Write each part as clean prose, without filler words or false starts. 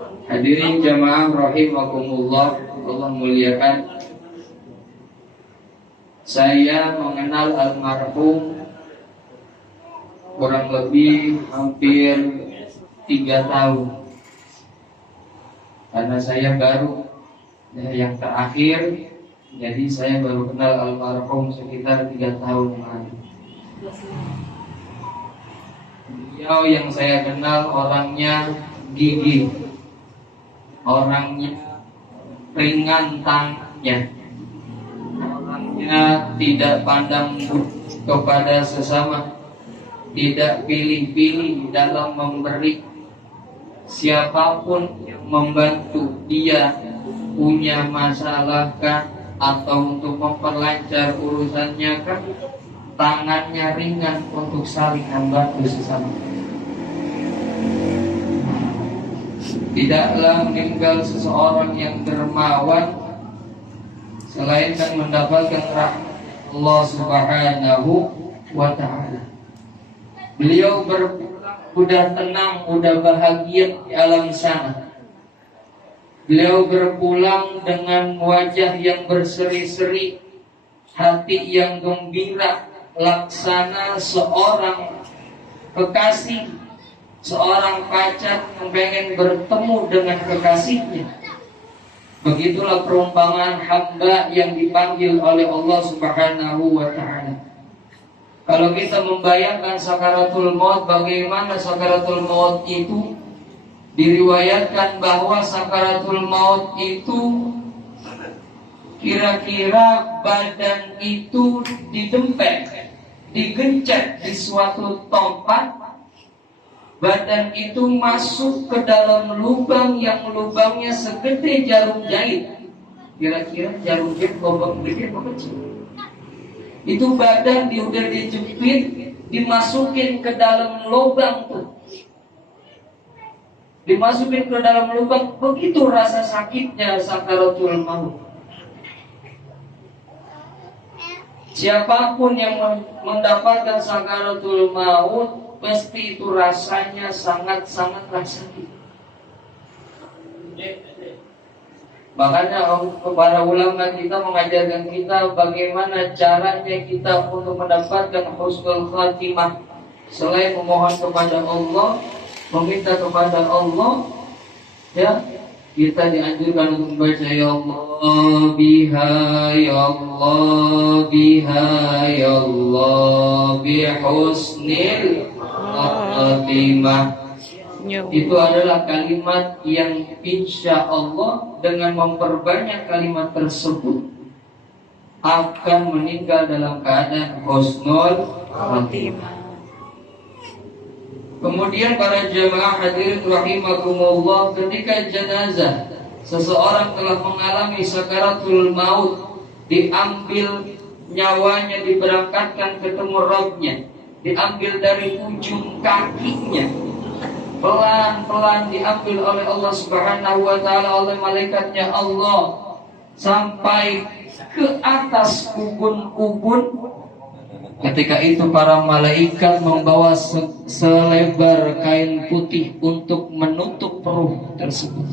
Hadirin jamaah rahimakumullah, Allah muliakan. Saya mengenal almarhum kurang lebih hampir 3 tahun. Karena saya baru yang terakhir, jadi saya baru kenal almarhum sekitar 3 tahun lalu. Beliau yang saya kenal orangnya gigih, orangnya ringan tangannya, orangnya tidak pandang kepada sesama, tidak pilih-pilih dalam memberi. Siapapun yang membantu dia punya masalah kah, atau untuk memperlancar urusannya kah, tangannya ringan untuk saling membantu sesama. Tidaklah meninggal seseorang yang dermawan selainkan mendapatkan rahmat Allah Subhanahu wa ta'ala. Beliau udah tenang, udah bahagia di alam sana. Beliau berpulang dengan wajah yang berseri-seri, hati yang gembira, laksana seorang kekasih, seorang pacar yang pengen bertemu dengan kekasihnya. Begitulah perumpamaan hamba yang dipanggil oleh Allah Subhanahu wa ta'ala. Kalau kita membayangkan sakaratul maut, bagaimana sakaratul maut itu, diriwayatkan bahwa sakaratul maut itu kira-kira badan itu didempet, digencet di suatu tempat. Badan itu masuk ke dalam lubang yang lubangnya segede jarum jahit. Kira-kira jarum jahit lubang gede apa kecil? Itu badan udah dijepit, dimasukin ke dalam lubang tuh. Dimasukin ke dalam lubang, begitu rasa sakitnya sakaratul maut. Siapapun yang mendapatkan sakaratul maut, pasti itu rasanya sangat-sangat sakit. Makanya para ulama kita mengajarkan kita bagaimana caranya kita untuk mendapatkan husnul khatimah. Selain memohon kepada Allah, meminta kepada Allah, ya, kita dianjurkan untuk membaca ya Allah biha, ya Allah biha, ya Allah bihusnil khatimah. Itu adalah kalimat yang insya Allah dengan memperbanyak kalimat tersebut akan meninggal dalam keadaan husnul khatimah. Kemudian para jemaah hadirin rahimakumullah, ketika jenazah seseorang telah mengalami sakaratul maut, diambil nyawanya, diberangkatkan ketemu Rabbnya, diambil dari ujung kakinya, pelan-pelan diambil oleh Allah Subhanahu wa ta'ala, oleh malaikatnya Allah, sampai ke atas ubun-ubun. Ketika itu para malaikat membawa selebar kain putih untuk menutup ruh tersebut,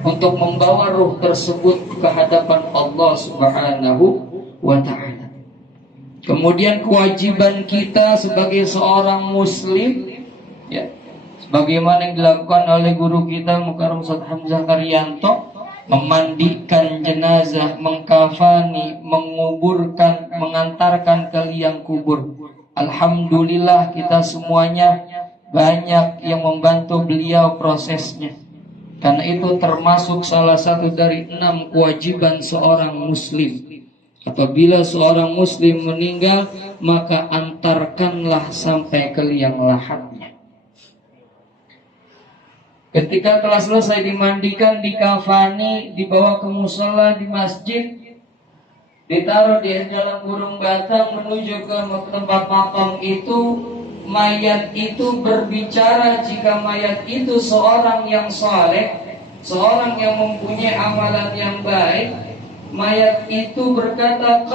untuk membawa ruh tersebut ke hadapan Allah Subhanahu wa ta'ala. Kemudian kewajiban kita sebagai seorang muslim, ya, sebagaimana yang dilakukan oleh guru kita Mukarram Ustaz Hamzah Karyanto, memandikan jenazah, mengkafani, menguburkan, mengantarkan ke liang kubur. Alhamdulillah kita semuanya banyak yang membantu beliau prosesnya. Karena itu termasuk salah satu dari 6 kewajiban seorang muslim. Apabila seorang muslim meninggal, maka antarkanlah sampai ke liang lahatnya. Ketika telah selesai dimandikan, dikafani, dibawa ke musola di masjid, ditaruh di dalam burung batang menuju ke tempat makam itu, mayat itu berbicara. Jika mayat itu seorang yang saleh, seorang yang mempunyai amalan yang baik, mayat itu berkata,